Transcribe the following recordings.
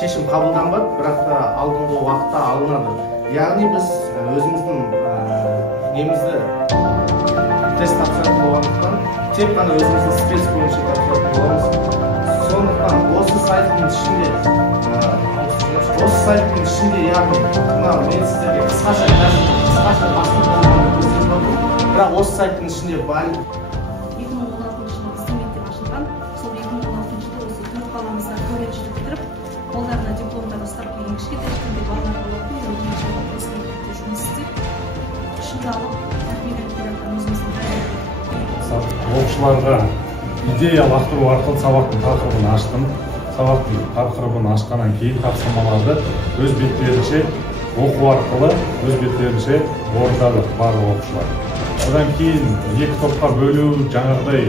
шешім қабылданбады, бірақ та алдыңғы уақытта алынады. Яғни біз өзіміздің немізді тест тапсыратын болғандықтан тек қана өзіміздің спец бойынша тапсыратын боламыз. Сондықтан осы сайттың ішінде яғни мына мен сіздерге қысқаша басын болғанын көрсетіп отырмын, бірақ осы сайттың ішінде бар. 2016 жылы біздің мектеп ашылған. Сол 2016 жылы осы 4 баламызға колледжді бітіріп, қолдарына дипломдар ұстап келген кішкентай балалар болатын. Өткен жылы осы мектепте жұмыс істеп, шыңдалып тәрбиеленіп келе жатқан өзіміздің оқушыларға идея лақтыру арқылы сабақтың тақырыбын аштым. Сабақтың тақырыбын ашқаннан кейін тапсырмаларды өз беттерінше оқу арқылы өз беттерінше орындады барлық оқушылар. Одан кейін екі топқа бөлу, жаңағыдай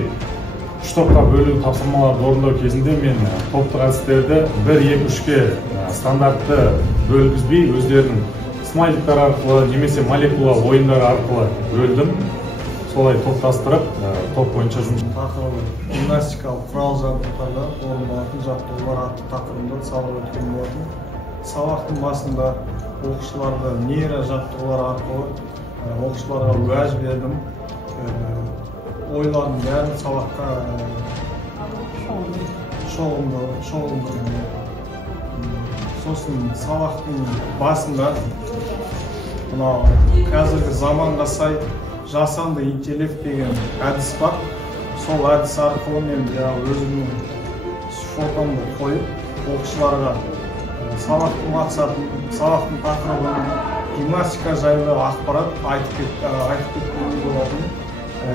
үш топқа бөлу тапсырмаларды орындау кезінде мен топтық әдістерді 1-2-3-ке стандартты бөлгізбей өздерінің смайликтер арқылы немесе молекула ойындар арқылы бөлдім. Солай топтастырып, топ бойынша жұмыс. Тақырыбы гимнастикалық құрал жабдықтарда орындалатын жаттығулар атты тақырыбында сабақ өткен болатын. Сабақтың басында оқушыларға нейро жаттығулар арқылы оқушыларға уәж бердім. Ойлардың бәрін сабаққа шолындырдым. Сосын сабақтың басында қазіргі заманға сай жасанды интеллект деген әдіс бар. Сол әдіс арқылы мен өзімнің фотомды қойып, оқушыларға сабақтың мақсатын, сабақтың тақырыбын, гимнастика жайлы ақпарат айтып кеткен болатын.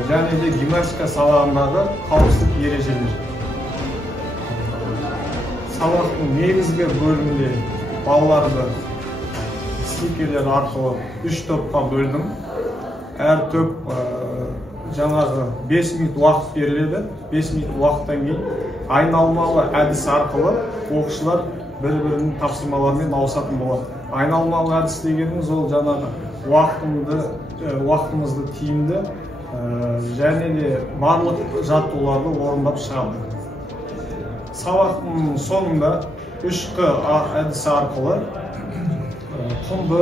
Және де гимнастика сабағындағы қауіпсіздік ережелер. Сабақтың негізгі бөлімінде балаларды стикерлер арқылы 3 топқа бөлдім. Әр топ жаңағы 5 минут уақыт беріледі. 5 минут уақыттан кейін айналмалы әдіс арқылы оқушылар бір-бірінің тапсырмаларымен ауысатын болады. Айналмалы әдіс дегеніміз ол жаңағы уақытымызды тиімді және де барлық жаттығуларды орындап шығады. Сабақтың соңында 3Q әдісі арқылы құнды,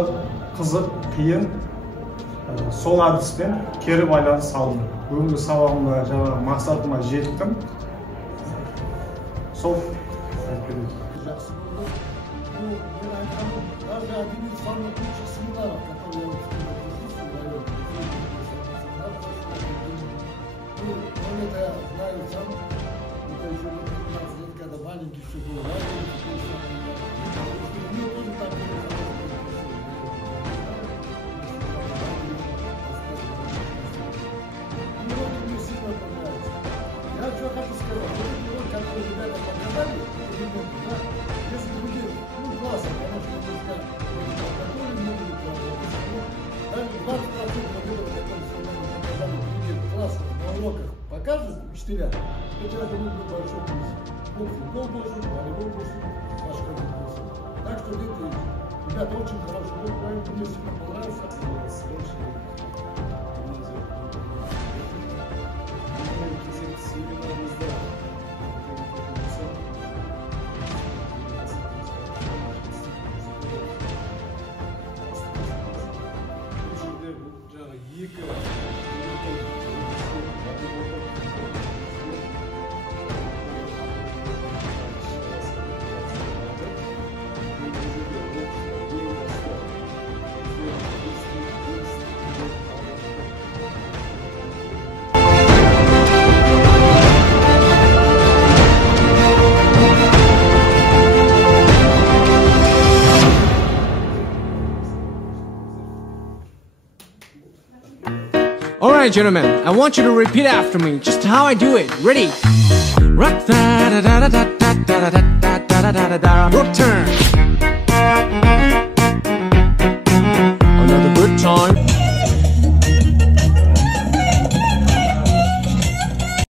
қызық, қиын сол әдіспен кері байланыс салдым. Бүгінгі сабағымда жаңағы мақсатыма жеттім. Сол жақсы болды. Мен айтқаным, даже один из самых лучших семинаров, которые я это я знаю сам, это еще 15 лет, когда маленький еще был, мне тоже так я что хочу сказать, который ребята показали, если будет, классно, конечно, музыка, которые не будут работать, даже 20% этого, которые сегодня показали, будет классно, на уроках покажут учителя, это будет большой плюс. Вот футбол должен, волейбол должен, башкетбол должен. Так что ребята очень хорошо, мне сильно понравился. Alright, gentlemen, I want you to repeat after me, just how I do it. Ready? Rock da da da da da da da da da da da da da. Rock turn.